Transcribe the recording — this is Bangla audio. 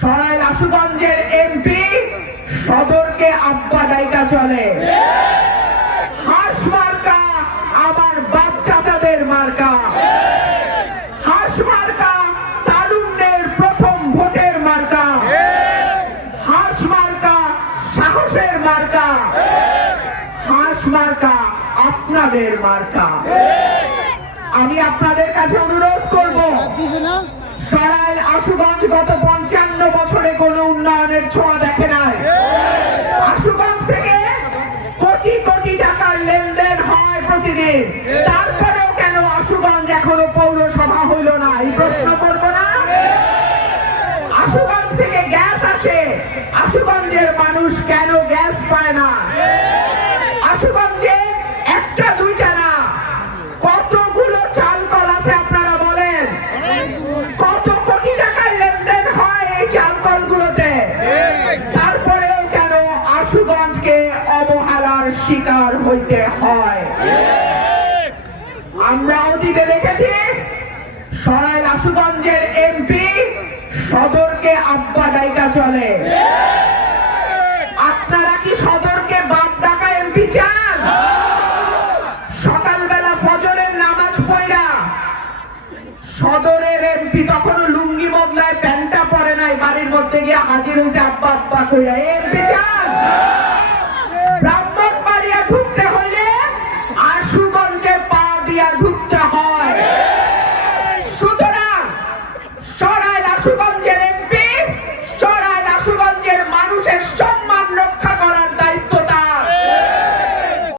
সরাইল আশুগঞ্জের এমপি সদরকে আব্বা ডাইকা চলে। হাঁস মার্কা আমার বাপ চাচাদের মার্কা। হাঁস মার্কা তারুণ্যের প্রথম ভোটের মার্কা। হাঁস মার্কা সাহসের মার্কা। হাঁস মার্কা আপনাদের মার্কা। আমি আপনাদের কাছে অনুরোধ করব, সরাইল আশুগঞ্জ গত 55 বছরে কোনো উন্নয়নের ছোঁয়া দেখে নাই। আশুগঞ্জ থেকে কোটি কোটি টাকার লেনদেন হয় প্রতিদিন, তারপরেও কেন আশুগঞ্জ এখনো পৌরসভা হইল না, এই প্রশ্ন করব না? আশুগঞ্জ থেকে গ্যাস আসে, আশুগঞ্জের মানুষ কেন গ্যাস পায় না? আশুগঞ্জে একটা দুইটা না, কতগুলো চাল কল আছে আপনারা বলেন? কত কোটি টাকার লেনদেন হয় এই চাল কলগুলোতে, তারপরেও কেন আশুগঞ্জকে অবহেলার শিকার হইতে হয়? আমরা অতীতে দেখেছি সরাইল আশুগঞ্জের এমপি সদরকে আব্বা ডাইকা চলে। আপনারা কি সদরকে বাপ ডাকা এমপি চান? সকালবেলা ফজরের নামাজ পড়া সদরের এমপি তখনও লুঙ্গি বদলায়, প্যান্টটা পরে নাই, বাড়ির মধ্যে গিয়ে হাজির হইতে আব্বা আব্বা কইরা এমপি চান?